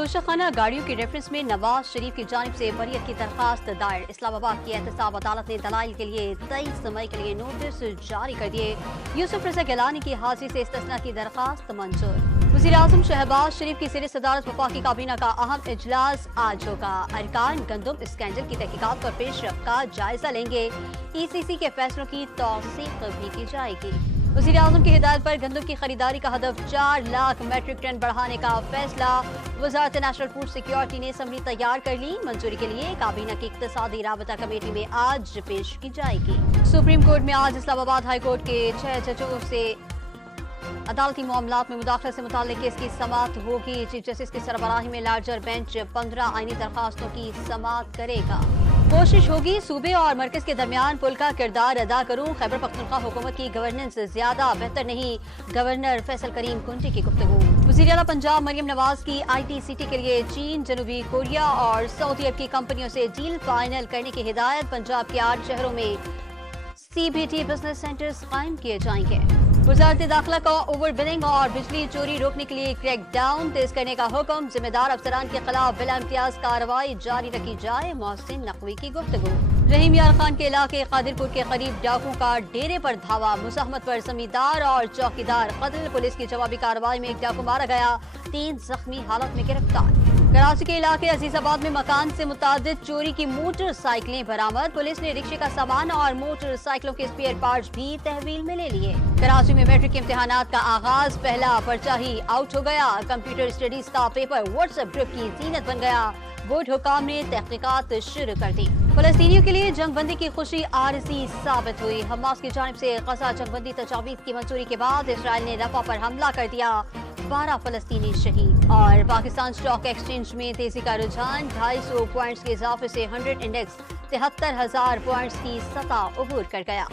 توشخانہ گاڑیوں کی ریفرنس میں نواز شریف کی جانب سے بریت کی درخواست دائر۔ اسلام آباد کی احتساب عدالت نے دلائل کے لیے 23 مئی کے لیے نوٹس جاری کر دیے۔ یوسف رضا گیلانی کی حاضری سے استثناء کی درخواست منظور۔ وزیر اعظم شہباز شریف کی زیر صدارت وفاقی کابینہ کا اہم اجلاس آج ہوگا۔ ارکان گندم اسکینڈل کی تحقیقات پر پیش رفت کا جائزہ لیں گے۔ ای سی سی کے فیصلوں کی توثیق بھی کی جائے گی۔ وزیر اعظم کی ہدایت پر گندم کی خریداری کا ہدف 4 لاکھ میٹرک ٹن بڑھانے کا فیصلہ۔ وزارت نیشنل فوڈ سیکیورٹی نے اسمبلی تیار کر لی۔ منظوری کے لیے کابینہ کی اقتصادی رابطہ کمیٹی میں آج پیش کی جائے گی۔ سپریم کورٹ میں آج اسلام آباد ہائی کورٹ کے 6 ججوں سے عدالتی معاملات میں مداخلت سے متعلق کیس کی سماعت ہوگی۔ چیف جسٹس کی سربراہی میں لارجر بینچ 15 آئینی درخواستوں کی سماعت کرے گا۔ کوشش ہوگی صوبے اور مرکز کے درمیان پل کا کردار ادا کروں۔ خیبر پختونخوا حکومت کی گورننس زیادہ بہتر نہیں، گورنر فیصل کریم کنٹی کی گفتگو۔ وزیر اعلیٰ پنجاب مریم نواز کی آئی ٹی سٹی کے لیے چین، جنوبی کوریا اور سعودی عرب کی کمپنیوں سے ڈیل فائنل کرنے کی ہدایت۔ پنجاب کے 8 شہروں میں C B T business centres قائم کیے جائیں گے۔ وزارت داخلہ کو اوور بلنگ اور بجلی چوری روکنے کے لیے کریک ڈاؤن تیز کرنے کا حکم۔ ذمہ دار افسران کے خلاف بلا امتیاز کارروائی جاری رکھی جائے۔ محسن نقوی کی گفتگو۔ رحیم یار خان کے علاقے قادر پور کے قریب ڈاکوں کا ڈیرے پر دھاوا، مزاحمت پر زمیندار اور چوکیدار قتل۔ پولیس کی جوابی کارروائی میں 1 ڈاکو مارا گیا، 3 زخمی حالت میں گرفتار۔ کراچی کے علاقے عزیز آباد میں مکان سے متعدد چوری کی موٹر سائیکلیں برآمد۔ پولیس نے رکشے کا سامان اور موٹر سائیکلوں کے اسپیئر پارٹس بھی تحویل میں لے لیے۔ کراچی میں میٹرک کے امتحانات کا آغاز، پہلا پرچہ ہی آؤٹ ہو گیا۔ کمپیوٹر اسٹڈیز کا پیپر واٹس ایپ گروپ کی زینت بن گیا۔ بورڈ حکام نے تحقیقات شروع کر دی۔ فلسطینیوں کے لیے جنگ بندی کی خوشی عارضی ثابت ہوئی۔ حماس کی جانب سے غزہ جنگ بندی تجاویز کی منظوری کے بعد اسرائیل نے رفح پر حملہ کر دیا، 12 فلسطینی شہید۔ اور پاکستان اسٹاک ایکسچینج میں تیزی کا رجحان، 250 پوائنٹس کے اضافے سے 100 انڈیکس 73,000 پوائنٹس کی سطح عبور کر گیا۔